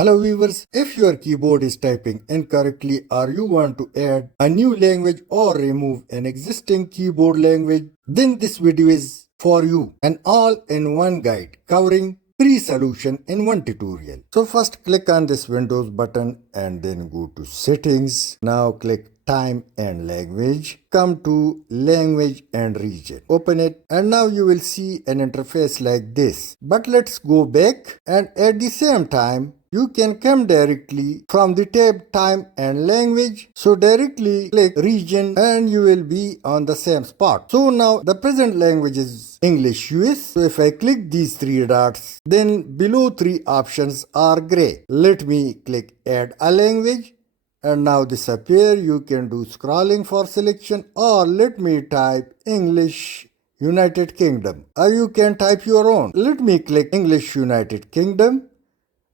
Hello viewers, if your keyboard is typing incorrectly or you want to add a new language or remove an existing keyboard language, then this video is for you. An all-in-one guide covering free solution in one tutorial. So first click on this Windows button and then go to settings. Now click time and language. Come to language and region. Open it and now you will see an interface like this. But let's go back and at the same time you can come directly from the tab time and language. So directly click region and you will be on the same spot. So now the present language is English US. So if I click these three dots, then below three options are gray. Let me click add a language. And now this appear. You can do scrolling for selection or let me type English United Kingdom or you can type your own. Let me click English United Kingdom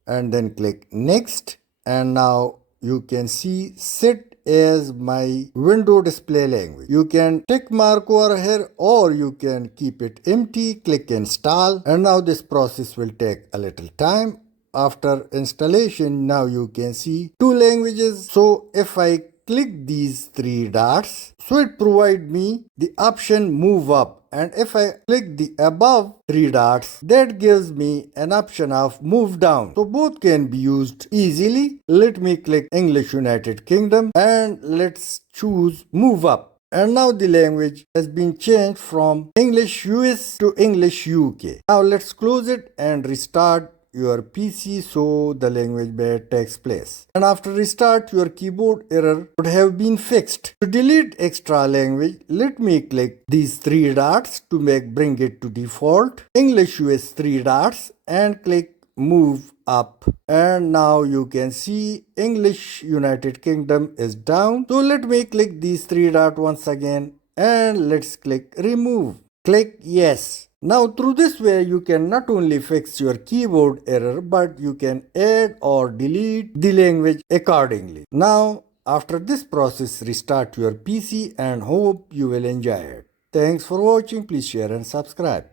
and then click next, and now you can see set as my window display language. You can tick mark over here or you can keep it empty. Click install and now this process will take a little time. After installation, now you can see two languages. So if I click these three dots, so it provide me the option move up, and if I click the above three dots, that gives me an option of move down. So both can be used easily. Let me click English United Kingdom and let's choose move up. And now the language has been changed from English US to English UK. Now let's close it and restart your PC so the language bar takes place. And after restart, your keyboard error would have been fixed. To delete extra language, let me click these three dots to bring it to default. English US three dots and click move up. And now you can see English United Kingdom is down. So let me click these three dots once again and let's click remove. Click yes. Now through this way you can not only fix your keyboard error but you can add or delete the language accordingly. Now after this process, restart your PC and hope you will enjoy it. Thanks for watching. Please share and subscribe.